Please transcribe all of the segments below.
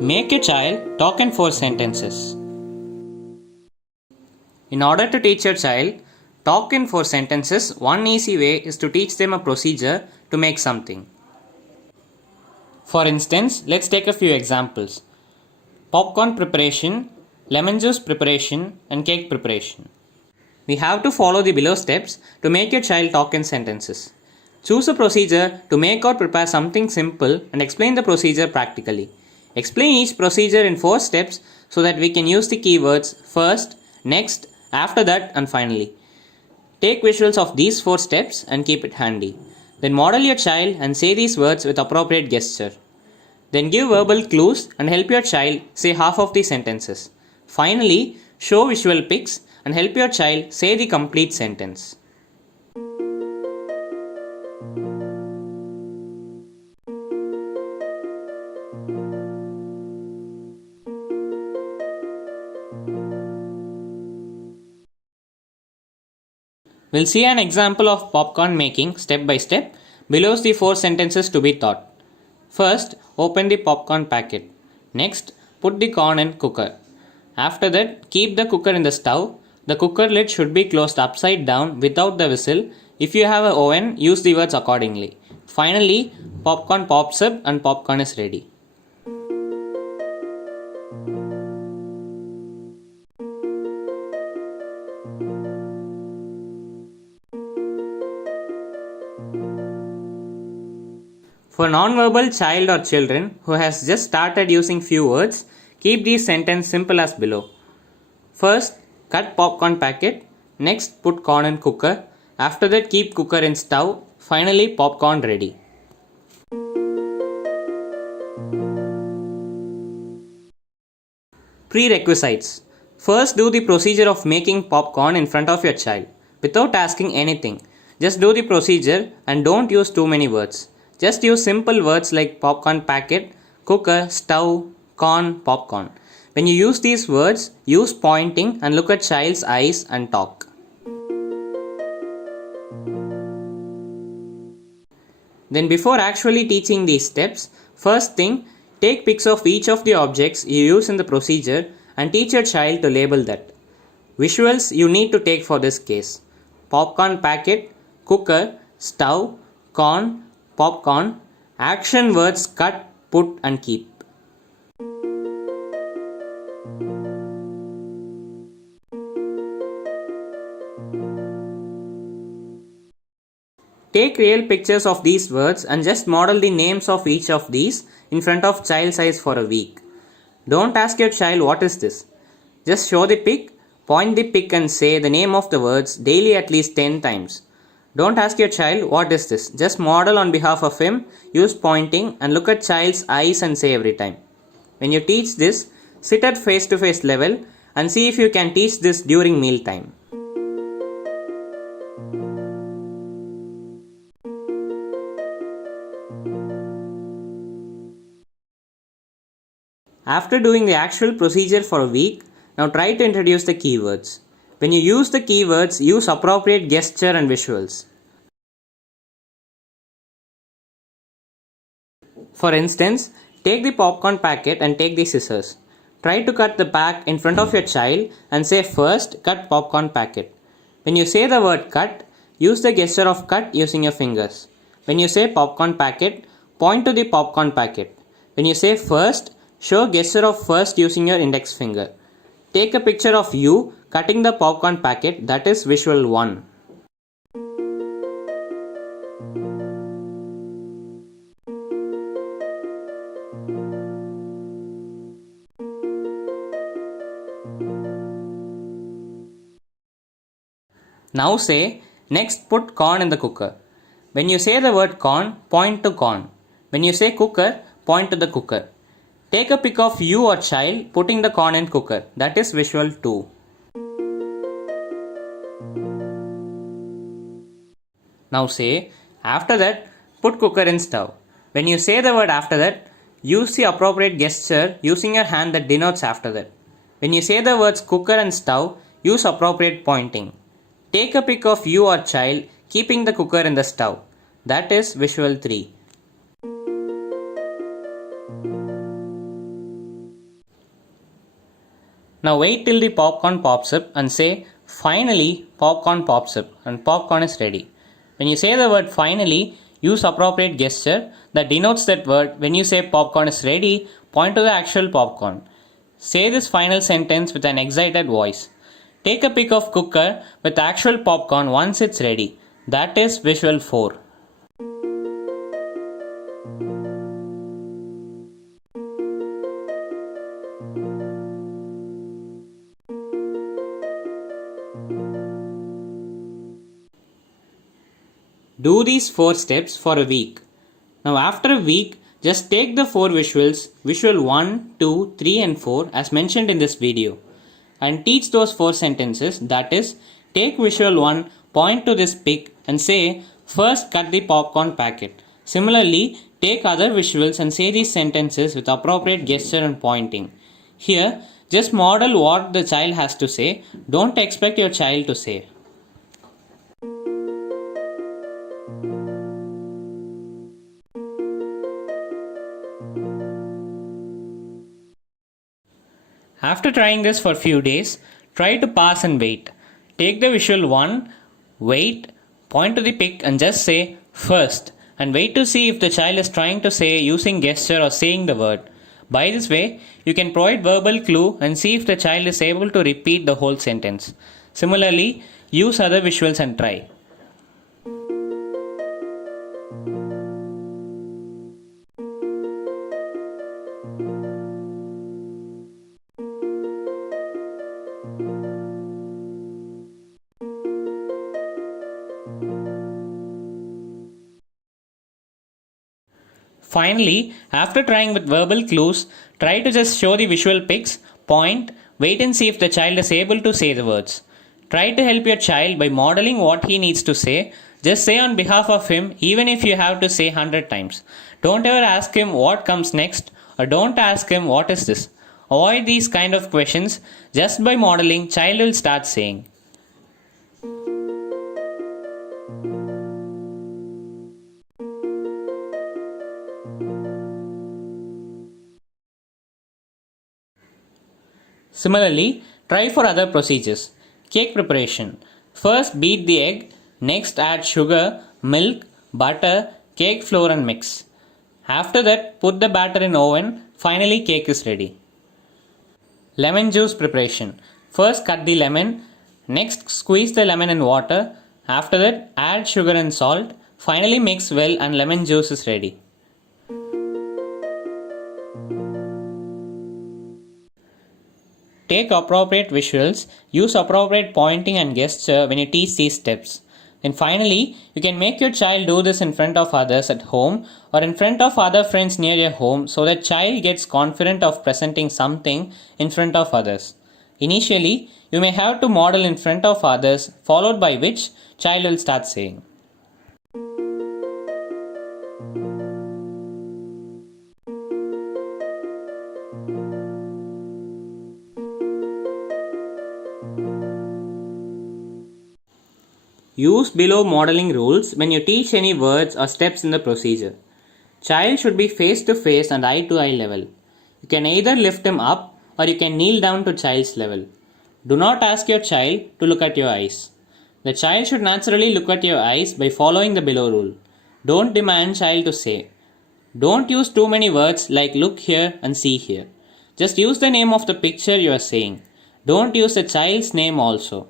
Make a child talk in 4 sentences. In order to teach your child talk in 4 sentences, one easy way is to teach them a procedure to make something. For instance, let's take a few examples. Popcorn preparation, lemon juice preparation, and cake preparation. We have to follow the below steps to make your child talk in sentences. Choose a procedure to make or prepare something simple and explain the procedure practically. Explain each procedure in 4 steps so that we can use the keywords first, next, after that, and finally. Take visuals of these 4 steps and keep it handy. Then model your child and say these words with appropriate gesture. Then give verbal clues and help your child say half of the sentences. Finally, show visual pics and help your child say the complete sentence. We'll see an example of popcorn making step by step. Below the 4 sentences to be taught. First, open the popcorn packet. Next, put the corn in cooker. After that, keep the cooker in the stove. The cooker lid should be closed upside down without the whistle. If you have an oven, use the words accordingly. Finally, popcorn pops up and popcorn is ready. For non-verbal child or children who has just started using few words, keep these sentences simple as below. First, cut popcorn packet. Next, put corn in cooker. After that, keep cooker in stove. Finally, popcorn ready. Prerequisites. First, do the procedure of making popcorn in front of your child without asking anything. Just do the procedure and don't use too many words. Just use simple words like popcorn packet, cooker, stove, corn, popcorn. When you use these words, use pointing and look at child's eyes and talk. Then before actually teaching these steps, first thing, take pics of each of the objects you use in the procedure and teach your child to label that. Visuals you need to take for this case. Popcorn packet, cooker, stove, corn, popcorn, action words cut, put and keep. Take real pictures of these words and just model the names of each of these in front of child's eyes for a week. Don't ask your child what is this. Just show the pic, point the pic and say the name of the words daily at least 10 times. Don't ask your child what is this. Just model on behalf of him, use pointing and look at child's eyes and say every time. When you teach this, sit at face-to-face level and see if you can teach this during meal time. After doing the actual procedure for a week, now try to introduce the keywords. When you use the keywords, use appropriate gesture and visuals. For instance, take the popcorn packet and take the scissors. Try to cut the pack in front of your child and say first, cut popcorn packet. When you say the word cut, use the gesture of cut using your fingers. When you say popcorn packet, point to the popcorn packet. When you say first, show gesture of first using your index finger. Take a picture of you cutting the popcorn packet, that is visual 1. Now say, next put corn in the cooker. When you say the word corn, point to corn. When you say cooker, point to the cooker. Take a pic of you or child putting the corn in cooker, that is visual 2. Now say, after that, put cooker in stove. When you say the word after that, use the appropriate gesture using your hand that denotes after that. When you say the words cooker and stove, use appropriate pointing. Take a pic of you or child keeping the cooker in the stove. That is visual 3. Now wait till the popcorn pops up and say, finally, popcorn pops up and popcorn is ready. When you say the word finally, use appropriate gesture that denotes that word. When you say popcorn is ready, point to the actual popcorn. Say this final sentence with an excited voice. Take a pic of cooker with actual popcorn once it's ready. That is visual 4. Do these 4 steps for a week. Now after a week, just take the 4 visuals, visual 1, 2, 3 and 4 as mentioned in this video, and teach those 4 sentences. That is, take visual 1, point to this pic and say, first cut the popcorn packet. Similarly, take other visuals and say these sentences with appropriate gesture and pointing. Here, just model what the child has to say. Don't expect your child to say. After trying this for a few days, try to pause and wait. Take the visual 1, wait, point to the pic and just say first, and wait to see if the child is trying to say using gesture or saying the word. By this way, you can provide verbal clue and see if the child is able to repeat the whole sentence. Similarly, use other visuals and try. Finally, after trying with verbal clues, try to just show the visual pics, point, wait and see if the child is able to say the words. Try to help your child by modeling what he needs to say. Just say on behalf of him, even if you have to say 100 times. Don't ever ask him what comes next, or don't ask him what is this. Avoid these kind of questions. Just by modeling, child will start saying. Similarly, try for other procedures. Cake preparation. First beat the egg, next add sugar, milk, butter, cake flour and mix. After that, put the batter in oven. Finally, cake is ready. Lemon juice preparation. First cut the lemon, next squeeze the lemon in water. After that, add sugar and salt. Finally, mix well and lemon juice is ready. Take appropriate visuals, use appropriate pointing and gesture when you teach these steps. Then finally, you can make your child do this in front of others at home or in front of other friends near your home so that child gets confident of presenting something in front of others. Initially, you may have to model in front of others, followed by which child will start saying. Use below modeling rules when you teach any words or steps in the procedure. Child should be face to face and eye to eye level. You can either lift him up or you can kneel down to child's level. Do not ask your child to look at your eyes. The child should naturally look at your eyes by following the below rule. Don't demand child to say. Don't use too many words like look here and see here. Just use the name of the picture you are saying. Don't use the child's name also.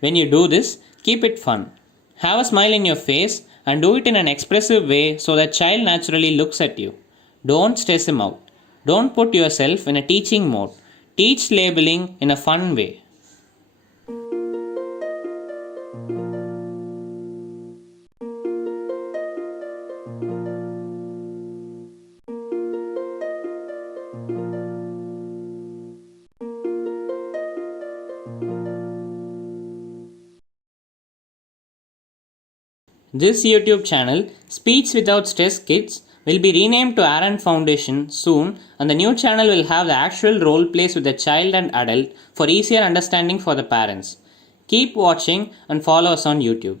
When you do this, keep it fun. Have a smile in your face and do it in an expressive way so that child naturally looks at you. Don't stress him out. Don't put yourself in a teaching mode. Teach labeling in a fun way. This YouTube channel, Speech Without Stress Kids, will be renamed to Aaron Foundation soon, and the new channel will have the actual role plays with the child and adult for easier understanding for the parents. Keep watching and follow us on YouTube.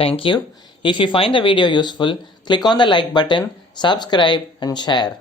Thank you. If you find the video useful, click on the like button, subscribe and share.